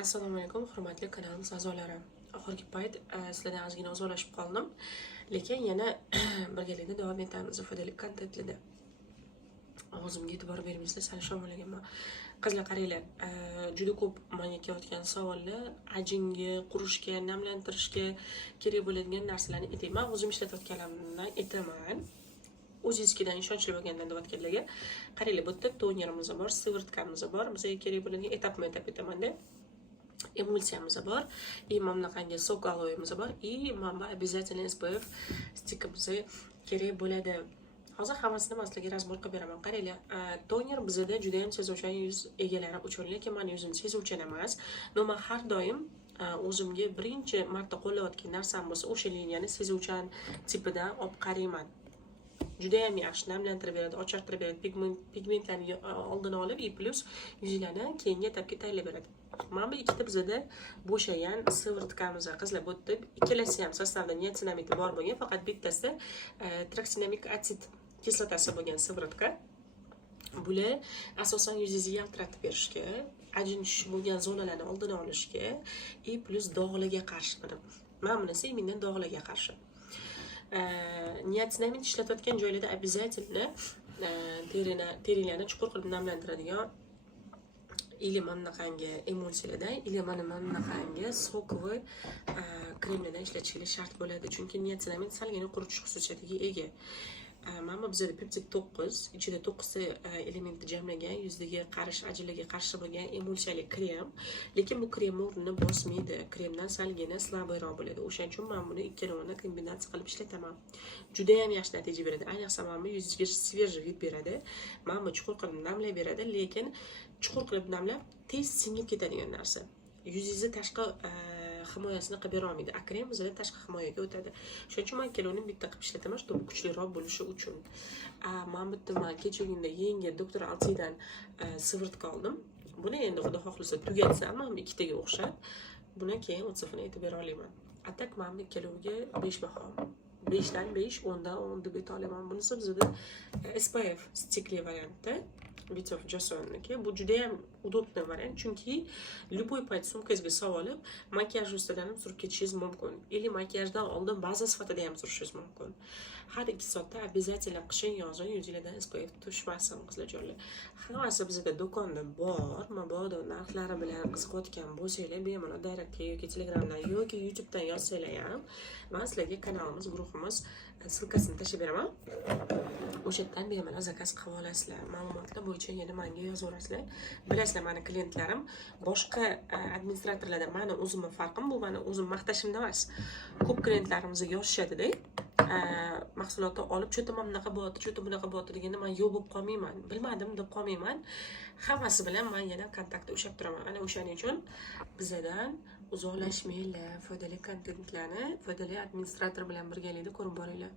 Assalomu alaykum, hurmatli kanalimiz a'zolari. Oxirgi payt sizlardan ozgina uzoqlashib qoldim, lekin yana birgalikda davom etamiz foydali kontentlarda. Og'zimga e'tibor bermaysizlar, sal shomilagaman. Qizlar qaranglar, juda ko'p menga kelayotgan savollar ajinga, qurishga, namlantirishga kerak bo'ladigan narsalarni aytayman. O'zim ishlatayotganlarimdan aytaman. O'zingizkidan ishonchli bo'lgandan deyotganlarga qaranglar, bu yerda tonerimiz bor, sivrtkamiz bor. Bizga kerak bo'ladigan etap aytaman-da. Эмульсиямыз bor, и mamlaqangi sok aloyimiz bor, и mana обязательно SPF stikimiz kerak bo'ladi. Hozir hammasini men sizlarga razbor qilib beraman. Qaranglar, toner bizda juda ham sezuvchan yuz egalari uchun, lekin meni yuzim sezuvchan emas. Men har doim o'zimga birinchi marta qo'llayotgan narsam bo'lsa, o'sha liniyani sezuvchan tipidan olib qarayman. Juda ham yaxshi namlantirib beradi, ochartirib beradi, pigmentlarni oldini olib, и plus yuzinglarni keyingi etapga tayyorlab beradi. Mana bu ikkita bizda bo'shagan sivrtkamiz qizlar, bu yerda ikkalasi ham sostavda niacinamidi bor bo'lgan, faqat bittasida troksinamik atsid kislotasi bo'lgan sivrtka. Bular asosan yuzingizni yaltiratib berishga, ajin tushishi bo'lgan zonalarni oldini olishga, и plus dog'larga qarshi. Mana bunisi mendan dog'larga qarshi. Niacinamid ishlatayotgan joylarda обязательно teringlarni chuqur qilib namlantiradigan или manaqangi emulsiyalardan, или manaqangi sokovoy kremlardan ishlatishingiz shart bo'ladi. Chunki niacinamid salgina quritish xususiyatiga ega. Mana bizda peptid 9, ichida 9 ta elementni jamlagan, yuzdagi qarish, ajinlarga qarshi bo'lgan emulsiyali krem, lekin bu krem o'rnini bosmaydi. Kremdan salgina slabiyroq bo'ladi. O'shaning uchun men buni ikkalovini kombinatsiya qilib ishlataman. Juda ham yaxshi natija beradi. Ayniqsa mana bu yuzga svejiy hid beradi. Mana bu chuqur qilib namlay beradi, lekin chuqur qilib namlab tez singib ketadigan narsa. Yuzingizni tashqi himoyasini qilib bera olmaydi. Krem bizda tashqi himoyaga o'tadi. Shuning uchun men ikkalovini bitta qilib ishlataman, чтобы kuchliroq bo'lishi uchun. Men bitta kechagunda yangi doktor Altidan sivrtka oldim. Buni endi xudo xohlasa tugatsam, men ikkitaga o'xshab, buni keyin otsofini aytib bera olaman. Atak men ikkaloviga 5 baho. 5 dan 5, 10 dan 10 deb ayta olaman. Bunisi bizda SPF stikli variantda. Bitof Jasonniki. Bu juda ham udobniy variant, chunki любой payt sumkangizga solib olib, makiyaj ustidan surib ketishingiz mumkin. Или makiyajdan oldin baza sifatida ham surishingiz mumkin. Har 2 soatda обязательно qishin yozin yuzingizdan SPF tushmasin, qizlarjonlar. Hammasi bizda do'konda bor. Mabodo narxlari bilan qiziqayotgan bo'lsanglar, bemalol direktga yoki Telegramdan yoki YouTubedan yozsanglar ham, men sizlarga kanalimiz, guruhimiz silkasini tashlab beraman. O'sha yerdan bemalol zakaz qilib olasizlar. Ma'lumotlar bo'yicha yana menga yozaverasizlar. Bilasizlar, meni klientlarim boshqa administratorlardan meni o'zimning farqim bu, meni o'zim maqtashimda emas. Ko'p klientlarimiz yozishadi-da. Mahsulotni olib, "Cho'ta mana bunaqa bo'lyapti, cho'ta bunaqa bo'lyapti" deganda men yo'q bo'lib qolmayman. Bilmadim deb qolmayman. Hammasi bilan men yana kontaktda ushlab turaman. Ana o'shaning uchun bizdan uzoqlashmanglar. Foydali kontentlarni foydali administrator bilan birgalikda ko'rib boringlar.